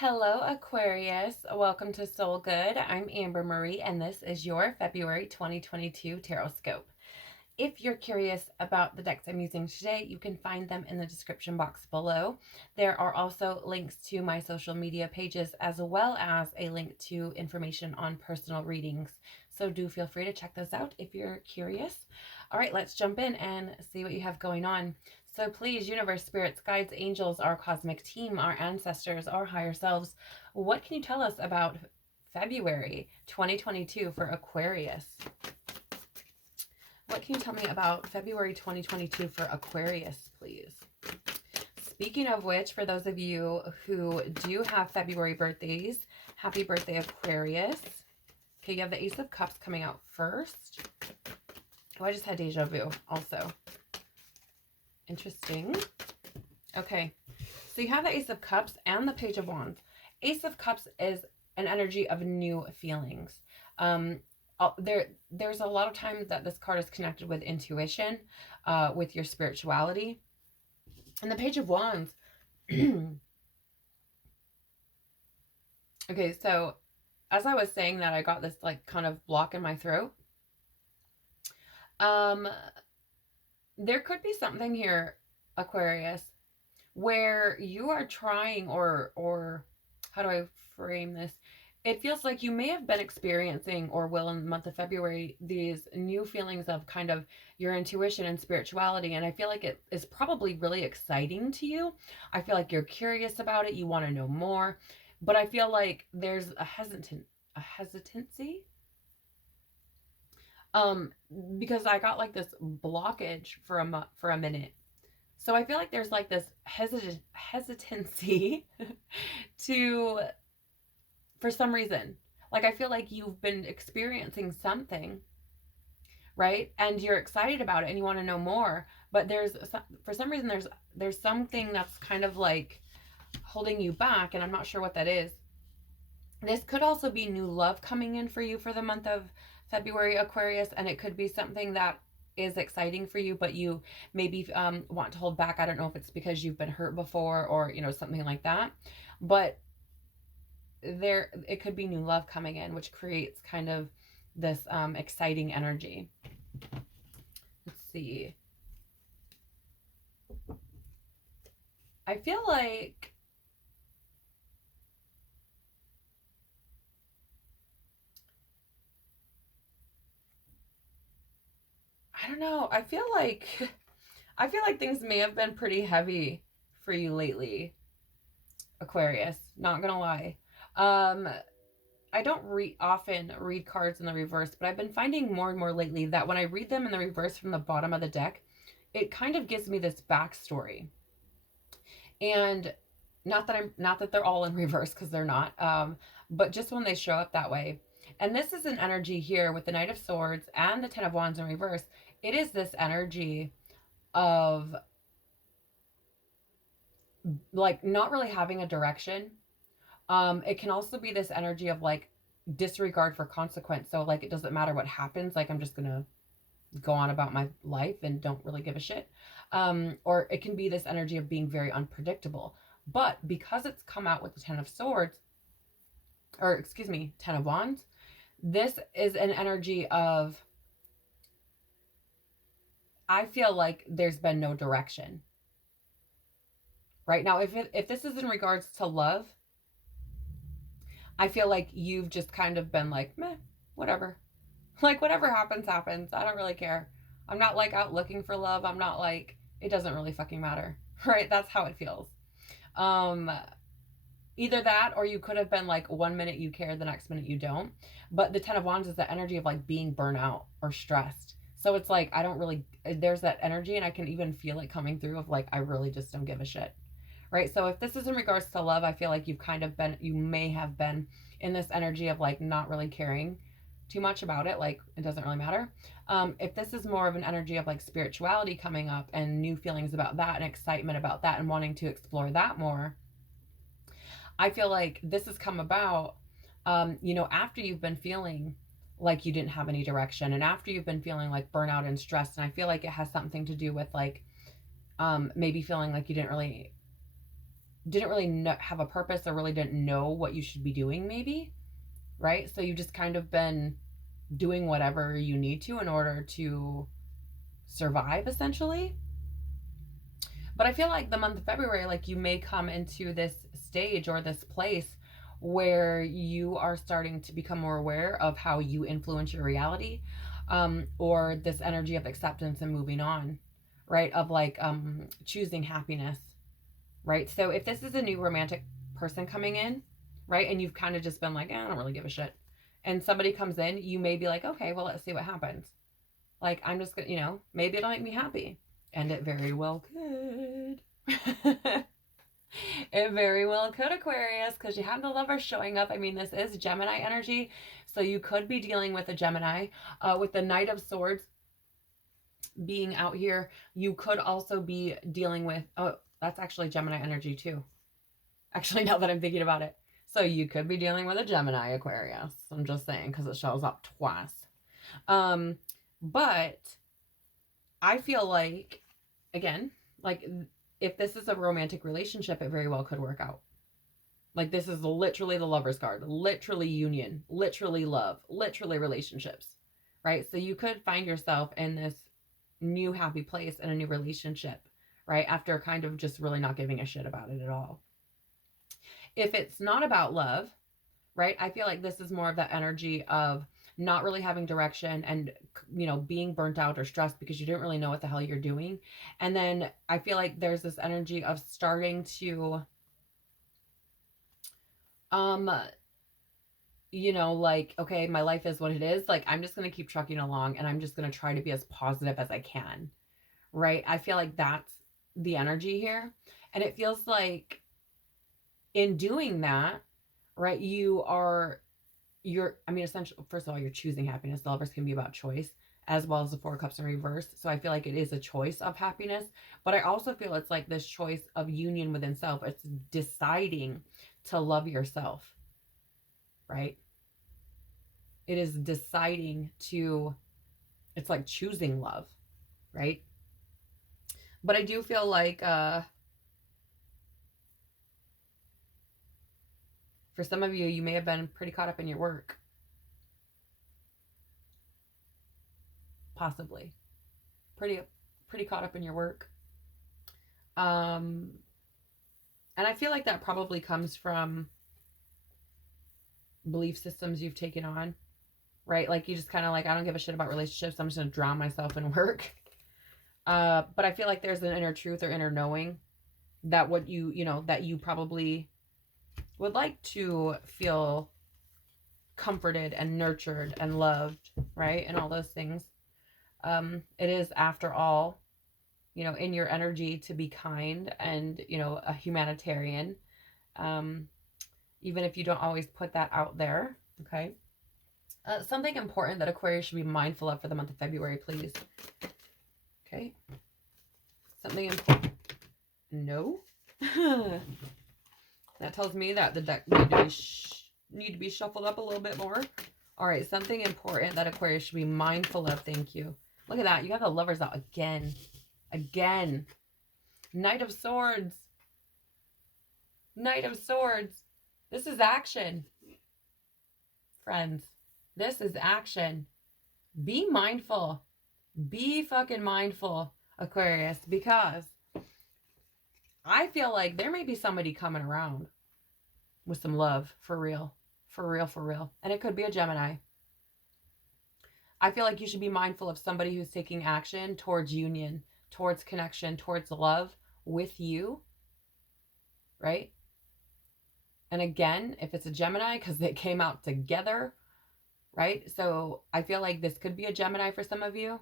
Hello, Aquarius. Welcome to Soul Good. I'm Amber Marie, and this is your February 2022 Tarotscope. If you're curious about the decks I'm using today, you can find them in the description box below. There are also links to my social media pages as well as a link to information on personal readings. So do feel free to check those out if you're curious. All right, let's jump in and see what you have going on. So please, universe, spirits, guides, angels, our cosmic team, our ancestors, our higher selves, what can you tell us about February 2022 for Aquarius? What can you tell me about February 2022 for Aquarius, please? Speaking of which, for those of you who do have February birthdays, happy birthday, Aquarius. Okay, you have the Ace of Cups coming out first. Oh, I just had deja vu also. Interesting. Okay, so you have the Ace of Cups and the Page of Wands. Ace of Cups is an energy of new feelings. There's a lot of times that this card is connected with intuition, with your spirituality. And the Page of Wands. Okay, so as I was saying that, I got this like kind of block in my throat. There could be something here, Aquarius, where you are trying, or how do I frame this? It feels like you may have been experiencing, or will in the month of February, these new feelings of kind of your intuition and spirituality. And I feel like it is probably really exciting to you. I feel like you're curious about it. You want to know more. But I feel like there's a hesitancy. Because I got like this blockage for a minute. So I feel like there's like this hesitancy to, for some reason, like I feel like you've been experiencing something, right? And you're excited about it and you want to know more, but for some reason there's something that's kind of like holding you back, and I'm not sure what that is. This could also be new love coming in for you for the month of February, Aquarius, and it could be something that is exciting for you, but you maybe want to hold back. I don't know if it's because you've been hurt before, or something like that, but it could be new love coming in, which creates kind of this exciting energy. Let's see. I feel like I don't know. I feel like things may have been pretty heavy for you lately, Aquarius. Not gonna lie. I don't often read cards in the reverse, but I've been finding more and more lately that when I read them in the reverse from the bottom of the deck, it kind of gives me this backstory. And not that they're all in reverse, because they're not, but just when they show up that way. And this is an energy here with the Knight of Swords and the Ten of Wands in reverse. It is this energy of like not really having a direction. It can also be this energy of like disregard for consequence. So like it doesn't matter what happens, like I'm just gonna go on about my life and don't really give a shit. Or it can be this energy of being very unpredictable. But because it's come out with the Ten of Swords, or excuse me, Ten of Wands, this is an energy of, I feel like there's been no direction. Right now, if this is in regards to love, I feel like you've just kind of been like, meh, whatever. Like whatever happens, happens. I don't really care. I'm not like out looking for love. I'm not like, it doesn't really fucking matter. Right? That's how it feels. Either that, or you could have been like 1 minute you care, the next minute you don't. But the Ten of Wands is the energy of like being burnt out or stressed. So it's like, I don't really, there's that energy, and I can even feel it coming through of like, I really just don't give a shit. Right? So if this is in regards to love, I feel like you may have been in this energy of like not really caring too much about it. Like it doesn't really matter. If this is more of an energy of like spirituality coming up and new feelings about that and excitement about that and wanting to explore that more, I feel like this has come about, after you've been feeling like you didn't have any direction, and after you've been feeling like burnout and stressed. And I feel like it has something to do with like maybe feeling like you didn't really didn't really have a purpose or really didn't know what you should be doing, maybe, right? So you've just kind of been doing whatever you need to in order to survive, essentially. But I feel like the month of February, like you may come into this stage or this place where you are starting to become more aware of how you influence your reality, or this energy of acceptance and moving on, right? Of like choosing happiness, right? So if this is a new romantic person coming in, right, and you've kind of just been like, I don't really give a shit, and somebody comes in, you may be like, okay, well, let's see what happens. Like, I'm just gonna, maybe it'll make me happy. And it very well could. It very well could, Aquarius, because you have the Lover showing up. I mean, this is Gemini energy, so you could be dealing with a Gemini. With the Knight of Swords being out here, you could also be dealing with, oh, that's actually Gemini energy too. Actually, now that I'm thinking about it. So you could be dealing with a Gemini, Aquarius. I'm just saying, because it shows up twice. But I feel like, again, like if this is a romantic relationship, it very well could work out. Like this is literally the Lover's card, literally union, literally love, literally relationships, right? So you could find yourself in this new happy place in a new relationship, right? After kind of just really not giving a shit about it at all. If it's not about love, right? I feel like this is more of that energy of not really having direction and, being burnt out or stressed because you didn't really know what the hell you're doing. And then I feel like there's this energy of starting to, like, okay, my life is what it is. Like, I'm just going to keep trucking along and I'm just going to try to be as positive as I can, right? I feel like that's the energy here. And it feels like in doing that, right, essentially, first of all, you're choosing happiness. The Lovers can be about choice, as well as the Four of Cups in reverse. So I feel like it is a choice of happiness, but I also feel it's like this choice of union within self. It's deciding to love yourself, right? It is deciding to, it's like choosing love, right? But I do feel like, for some of you, you may have been pretty caught up in your work. Possibly. Pretty caught up in your work. And I feel like that probably comes from belief systems you've taken on, right? Like you just kind of like, I don't give a shit about relationships. I'm just going to drown myself in work. But I feel like there's an inner truth or inner knowing that what that you probably would like to feel comforted and nurtured and loved, right? And all those things. It is, after all, in your energy to be kind and, a humanitarian. Even if you don't always put that out there, okay? Something important that Aquarius should be mindful of for the month of February, please. Okay. Something important. No. That tells me that the deck need to be shuffled up a little bit more. All right, something important that Aquarius should be mindful of. Thank you. Look at that. You have the Lovers out again. Again. Knight of Swords. Knight of Swords. This is action. Friends, this is action. Be mindful. Be fucking mindful, Aquarius, because I feel like there may be somebody coming around with some love, for real. For real, for real. And it could be a Gemini. I feel like you should be mindful of somebody who's taking action towards union, towards connection, towards love with you, right? And again, if it's a Gemini, because they came out together, right? So I feel like this could be a Gemini for some of you.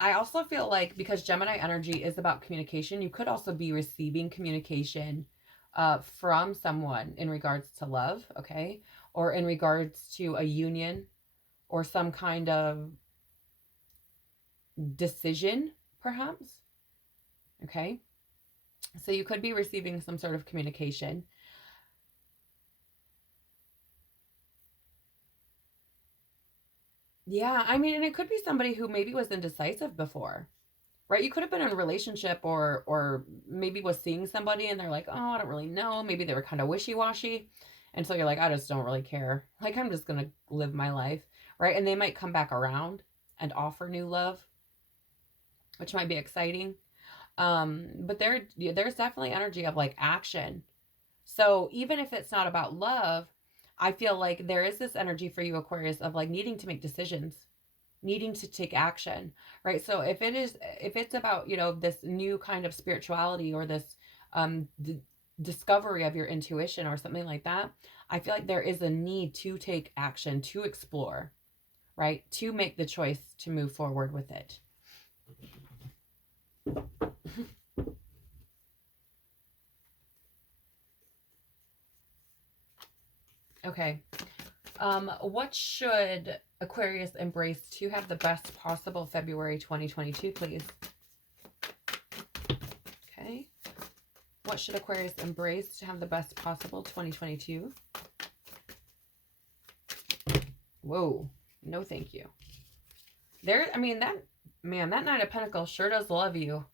I also feel like because Gemini energy is about communication, you could also be receiving communication from someone in regards to love, okay? Or in regards to a union or some kind of decision, perhaps, okay? So you could be receiving some sort of communication. Yeah, I mean, and it could be somebody who maybe was indecisive before, right? You could have been in a relationship or maybe was seeing somebody and they're like, oh, I don't really know. Maybe they were kind of wishy-washy. And so you're like, I just don't really care. Like, I'm just going to live my life, right? And they might come back around and offer new love, which might be exciting. But there's definitely energy of like action. So even if it's not about love, I feel like there is this energy for you, Aquarius, of like needing to make decisions, needing to take action, right? So if it's about, this new kind of spirituality or this discovery of your intuition or something like that, I feel like there is a need to take action, to explore, right? To make the choice to move forward with it. Okay. What should Aquarius embrace to have the best possible February 2022, please? Okay. What should Aquarius embrace to have the best possible 2022? Whoa. No, thank you. That Knight of Pentacles sure does love you.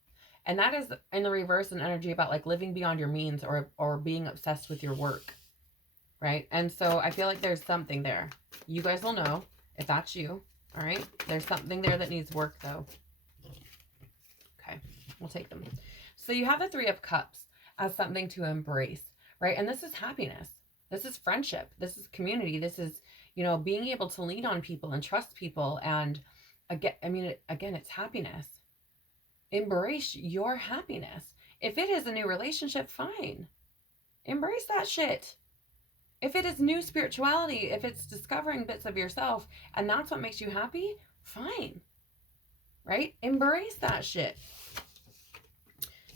And that is in the reverse an energy about like living beyond your means or being obsessed with your work. Right? And so I feel like there's something there. You guys will know if that's you. All right? There's something there that needs work, though. Okay. We'll take them. So you have the Three of Cups as something to embrace, right? And this is happiness. This is friendship. This is community. This is, being able to lean on people and trust people. And again, it's happiness. Embrace your happiness. If it is a new relationship, fine. Embrace that shit. If it is new spirituality, if it's discovering bits of yourself and that's what makes you happy, fine. Right? Embrace that shit.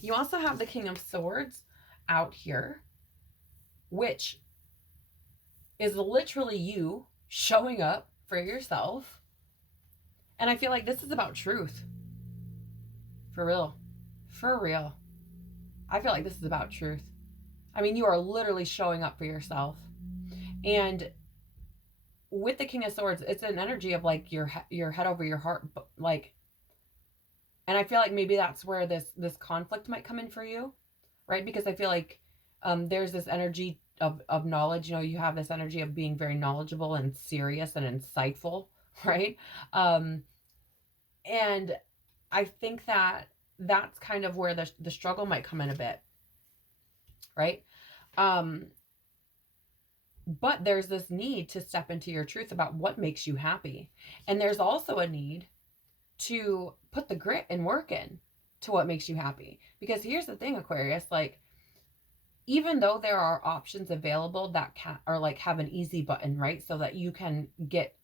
You also have the King of Swords out here, which is literally you showing up for yourself. And I feel like this is about truth. For real. For real. I feel like this is about truth. I mean, you are literally showing up for yourself. And with the King of Swords, it's an energy of like your head over your heart, like, and I feel like maybe that's where this conflict might come in for you, right? Because I feel like there's this energy of knowledge. You have this energy of being very knowledgeable and serious and insightful, right? And I think that that's kind of where the struggle might come in a bit, right? But there's this need to step into your truth about what makes you happy. And there's also a need to put the grit and work in to what makes you happy. Because here's the thing, Aquarius, like, even though there are options available that are like have an easy button, right? So that you can get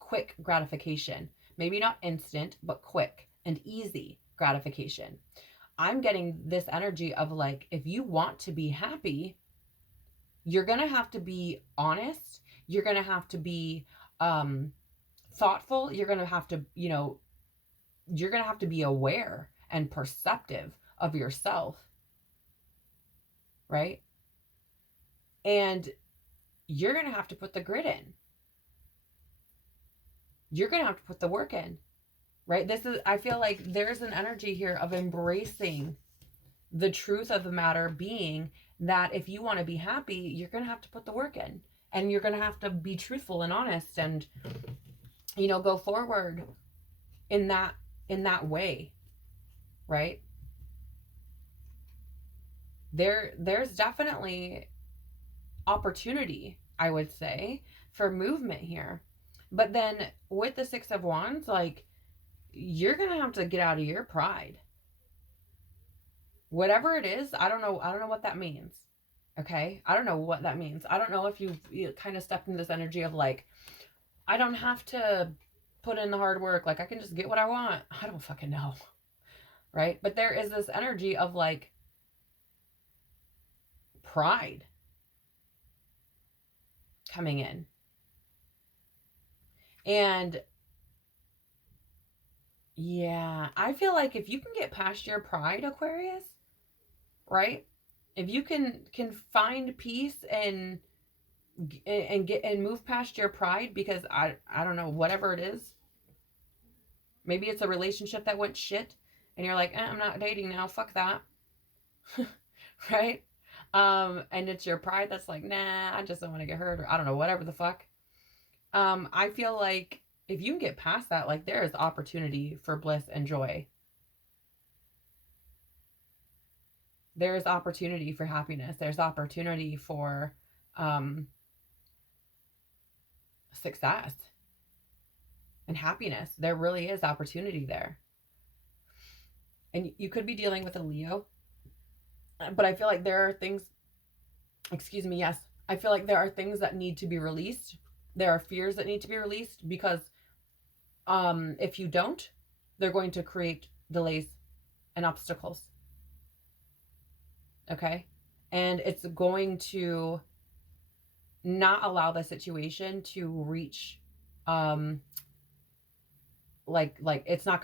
quick gratification. Maybe not instant, but quick and easy gratification. I'm getting this energy of like, if you want to be happy, you're going to have to be honest. You're going to have to be thoughtful. You're going to have to, you're going to have to be aware and perceptive of yourself. Right? And you're going to have to put the grit in. You're going to have to put the work in. Right? I feel like there's an energy here of embracing the truth of the matter being that if you want to be happy, you're going to have to put the work in, and you're going to have to be truthful and honest and, go forward in that way. Right? There's definitely opportunity, I would say, for movement here. But then with the Six of Wands, like, you're going to have to get out of your pride. Whatever it is, I don't know what that means. Okay? I don't know what that means. I don't know if you kind of stepped into this energy of like, I don't have to put in the hard work. Like, I can just get what I want. I don't fucking know. Right? But there is this energy of like pride coming in. And yeah, I feel like if you can get past your pride, Aquarius, right? If you can find peace and get and move past your pride, because I don't know, whatever it is, maybe it's a relationship that went shit, and you're like, I'm not dating now, fuck that. Right? And it's your pride that's like, nah, I just don't want to get hurt, or I don't know, whatever the fuck. I feel like if you can get past that, like, there is opportunity for bliss and joy. There is opportunity for happiness. There's opportunity for success and happiness. There really is opportunity there. And you could be dealing with a Leo, but I feel like there are things, excuse me, yes, I feel like there are things that need to be released. There are fears that need to be released, because if you don't, they're going to create delays and obstacles. Okay? And it's going to not allow the situation to reach like it's not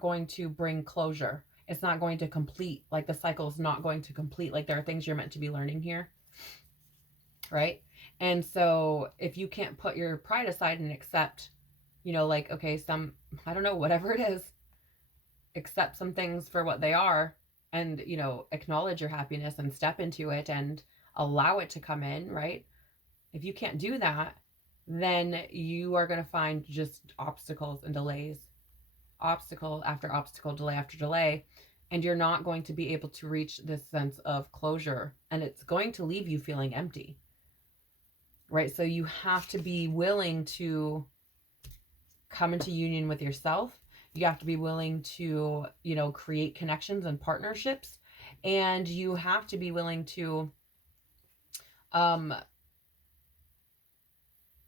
going to bring closure. It's not going to complete, like the cycle is not going to complete. Like, there are things you're meant to be learning here, right? And so if you can't put your pride aside and accept, like, okay, I don't know, whatever it is, accept some things for what they are, and acknowledge your happiness and step into it and allow it to come in, right? If you can't do that, then you are going to find just obstacles and delays, obstacle after obstacle, delay after delay, and you're not going to be able to reach this sense of closure, and it's going to leave you feeling empty, right? So you have to be willing to come into union with yourself. You have to be willing to, create connections and partnerships, and you have to be willing to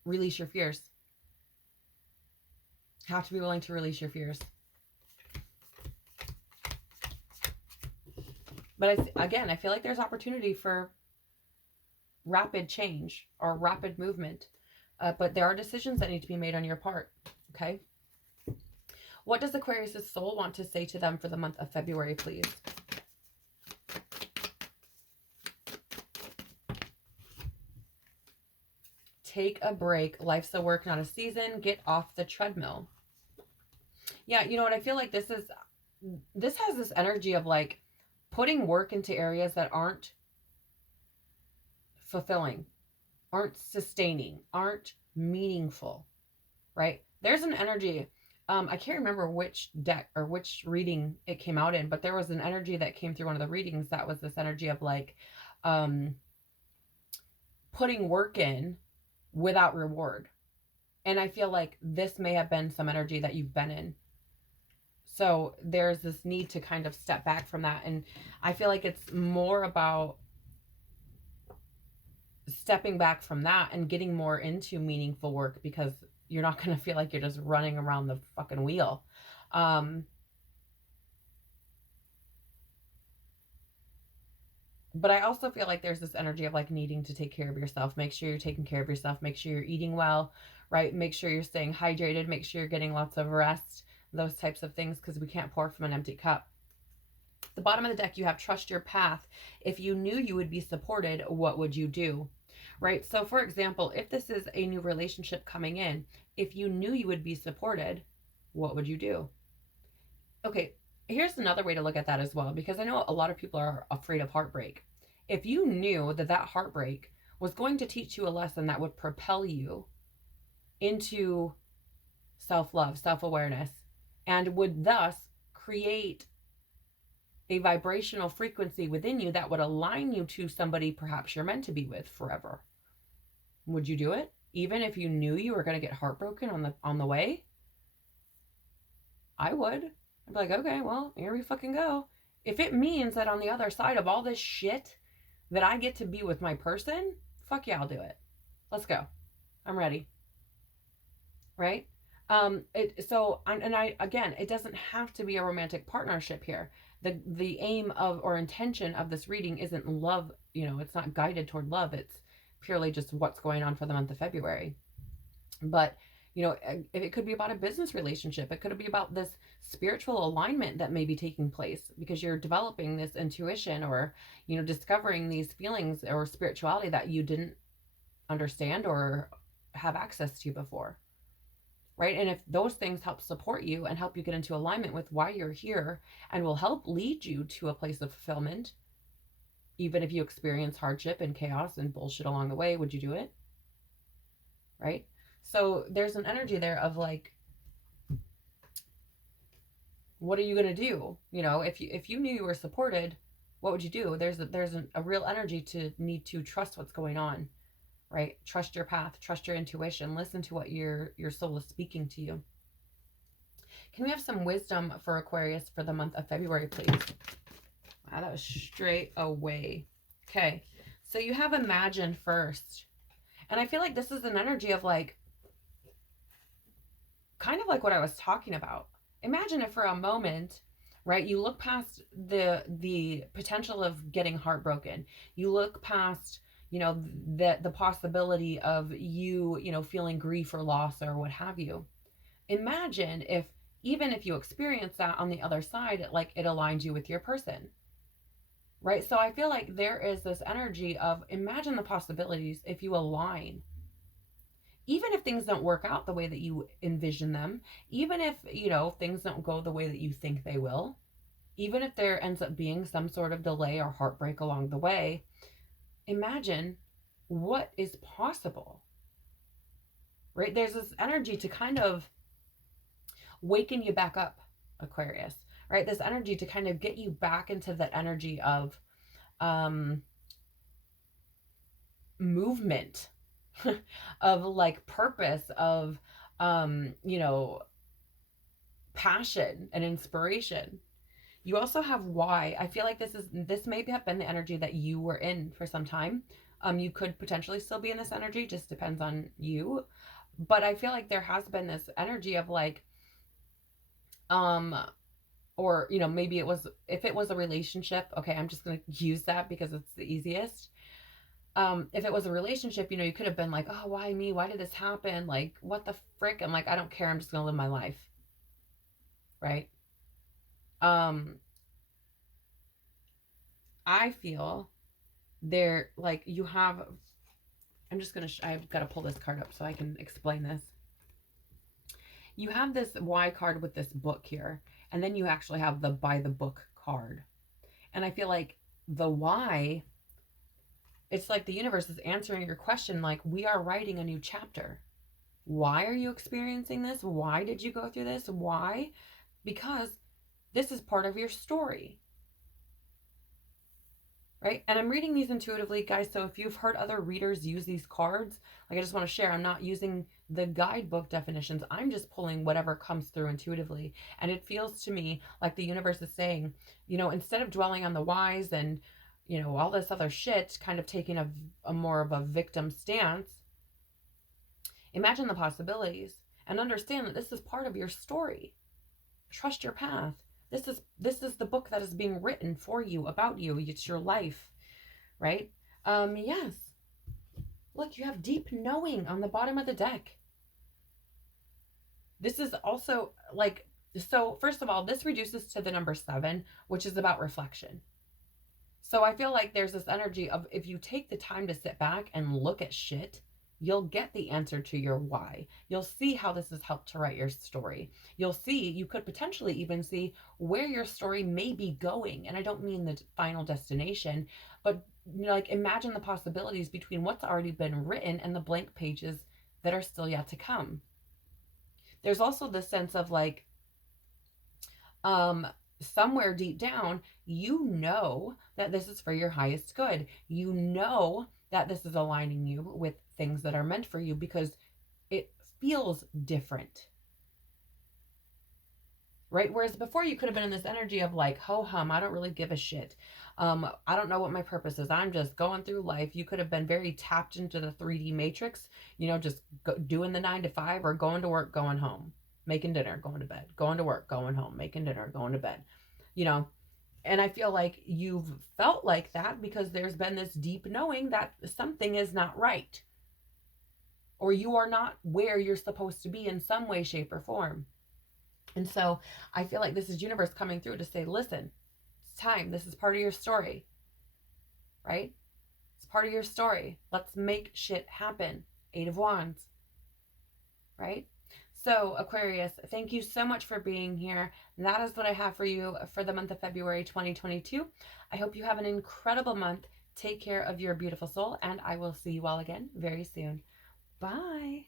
release your fears. Have to be willing to release your fears. But I feel like there's opportunity for rapid change or rapid movement. But there are decisions that need to be made on your part. Okay? What does Aquarius' soul want to say to them for the month of February, please? Take a break. Life's a work, not a season. Get off the treadmill. Yeah, you know what? I feel like this has this energy of like putting work into areas that aren't fulfilling, aren't sustaining, aren't meaningful, right? There's an energy. I can't remember which deck or which reading it came out in, but there was an energy that came through one of the readings that was this energy of like putting work in without reward. And I feel like this may have been some energy that you've been in. So there's this need to kind of step back from that. And I feel like it's more about stepping back from that and getting more into meaningful work, because you're not going to feel like you're just running around the fucking wheel. But I also feel like there's this energy of like needing to take care of yourself. Make sure you're taking care of yourself. Make sure you're eating well, right? Make sure you're staying hydrated. Make sure you're getting lots of rest, those types of things, because we can't pour from an empty cup. The bottom of the deck, you have trust your path. If you knew you would be supported, what would you do? Right? So for example, if this is a new relationship coming in, if you knew you would be supported, what would you do? Okay, here's another way to look at that as well, because I know a lot of people are afraid of heartbreak. If you knew that heartbreak was going to teach you a lesson that would propel you into self-love, self-awareness, and would thus create a vibrational frequency within you that would align you to somebody perhaps you're meant to be with forever, would you do it? Even if you knew you were going to get heartbroken on the way? I would. I'd be like, okay, well, here we fucking go. If it means that on the other side of all this shit that I get to be with my person, fuck yeah, I'll do it. Let's go. I'm ready. Right? It doesn't have to be a romantic partnership here. The aim of or intention of this reading isn't love, it's not guided toward love. It's purely just what's going on for the month of February. But it could be about a business relationship. It could be about this spiritual alignment that may be taking place because you're developing this intuition or, discovering these feelings or spirituality that you didn't understand or have access to before. right? And if those things help support you and help you get into alignment with why you're here and will help lead you to a place of fulfillment, even if you experience hardship and chaos and bullshit along the way, would you do it? Right? So there's an energy there of like, what are you going to do? You know, if you knew you were supported, what would you do? There's a real energy to need to trust what's going on, right? Trust your path, trust your intuition, listen to what your soul is speaking to you. Can we have some wisdom for Aquarius for the month of February, please? Wow, that was straight away. Okay, so you have imagine first. And I feel like this is an energy of like, kind of like what I was talking about. Imagine if for a moment, right, you look past the potential of getting heartbroken. You look past, you know, the possibility of you, you know, feeling grief or loss or what have you. Imagine if even if you experience that on the other side, like it aligns you with your person. Right? So I feel like there is this energy of imagine the possibilities if you align. Even if things don't work out the way that you envision them, even if, you know, things don't go the way that you think they will, even if there ends up being some sort of delay or heartbreak along the way, imagine what is possible. Right? There's this energy to kind of waken you back up, Aquarius. Right? This energy to kind of get you back into that energy of movement, of like purpose, of you know, passion and inspiration. You also have why. I feel like this may have been the energy that you were in for some time. You could potentially still be in this energy, just depends on you. But I feel like there has been this energy of like, or you know, maybe it was, if it was a relationship, okay, I'm just gonna use that because it's the easiest. If it was a relationship, you know, you could have been like, oh, why me? Why did this happen? Like, what the frick? I'm like, I don't care. I'm just going to live my life. Right? I feel there, like, you have, I'm just going to, I've got to pull this card up so I can explain this. You have this why card with this book here, and then you actually have the by the book card. And I feel like the why, it's like the universe is answering your question, like, we are writing a new chapter. Why are you experiencing this? Why did you go through this? Why? Because this is part of your story. Right? And I'm reading these intuitively, guys. So if you've heard other readers use these cards, like I just want to share, I'm not using the guidebook definitions. I'm just pulling whatever comes through intuitively. And it feels to me like the universe is saying, you know, instead of dwelling on the whys and, you know, all this other shit, kind of taking a more of a victim stance, imagine the possibilities and understand that this is part of your story. Trust your path. This is the book that is being written for you, about you. It's your life, right? Yes. Look, you have deep knowing on the bottom of the deck. This is also like, so first of all, this reduces to the number 7, which is about reflection. So I feel like there's this energy of if you take the time to sit back and look at shit, you'll get the answer to your why. You'll see how this has helped to write your story. You'll see, you could potentially even see where your story may be going. And I don't mean the final destination, but you know, like imagine the possibilities between what's already been written and the blank pages that are still yet to come. There's also this sense of like, somewhere deep down, you know that this is for your highest good. You know that this is aligning you with things that are meant for you because it feels different. Right? Whereas before you could have been in this energy of like, ho hum, I don't really give a shit. I don't know what my purpose is. I'm just going through life. You could have been very tapped into the 3D matrix, you know, just doing the 9 to 5 or going to work, going home, making dinner, going to bed, going to work, going home, making dinner, going to bed, you know. And I feel like you've felt like that because there's been this deep knowing that something is not right. Or you are not where you're supposed to be in some way, shape, or form. And so I feel like this is universe coming through to say, listen, it's time. This is part of your story, right? It's part of your story. Let's make shit happen. 8 of Wands, right? So, Aquarius, thank you so much for being here. That is what I have for you for the month of February 2022. I hope you have an incredible month. Take care of your beautiful soul, and I will see you all again very soon. Bye.